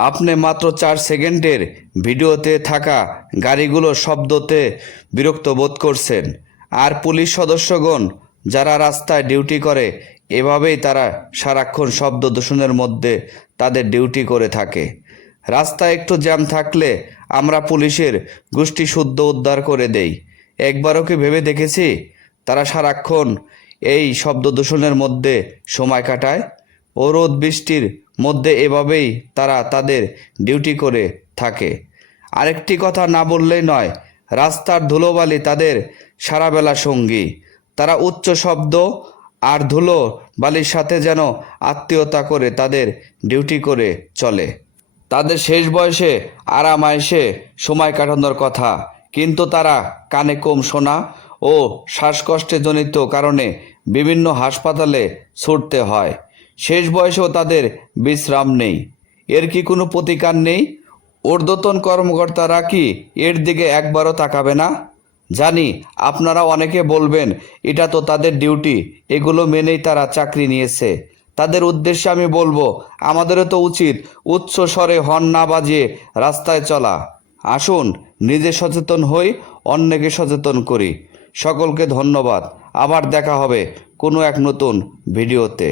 আপনি মাত্র 4 সেকেন্ডের ভিডিওতে থাকা গাড়িগুলোর শব্দতে বিরক্ত বোধ করছেন। আর পুলিশ সদস্যগণ যারা রাস্তায় ডিউটি করে এভাবেই তারা সারাক্ষণ শব্দ দূষণের মধ্যে তাদের ডিউটি করে থাকে। রাস্তায় একটু জ্যাম থাকলে আমরা পুলিশের গোষ্ঠী শুদ্ধ উদ্ধার করে দেই। একবারও কি ভেবে দেখেছি তারা সারাক্ষণ এই শব্দ দূষণের মধ্যে সময় কাটায়? ও রোদ বৃষ্টির মধ্যে এভাবেই তারা তাদের ডিউটি করে থাকে। আরেকটি কথা না বললেই নয়, রাস্তার ধুলোবালি তাদের সারাবেলা সঙ্গী। তারা উচ্চ শব্দ আর ধুলো বালির সাথে যেন আত্মীয়তা করে তাদের ডিউটি করে চলে। তাদের শেষ বয়সে আরাম আয়েশে সময় কাটানোর কথা, কিন্তু তারা কানে কম শোনা ও শ্বাসকষ্টে জনিত কারণে বিভিন্ন হাসপাতালে ছুটতে হয়। শেষ বয়সেও তাদের বিশ্রাম নেই। এর কি কোনো প্রতিকার নেই? ঊর্ধ্বতন কর্মকর্তারা কি এর দিকে একবারও তাকাবে না? জানি আপনারা অনেকে বলবেন এটা তো তাদের ডিউটি, এগুলো মেনেই তারা চাকরি নিয়েছে। তাদের উদ্দেশ্যে আমি বলবো, আমাদেরও তো উচিত উচ্চ স্বরে হর্ন না বাজিয়ে রাস্তায় চলা। আসুন নিজে সচেতন হই, অন্যকে সচেতন করি। সকলকে ধন্যবাদ। আবার দেখা হবে কোনো এক নতুন ভিডিওতে।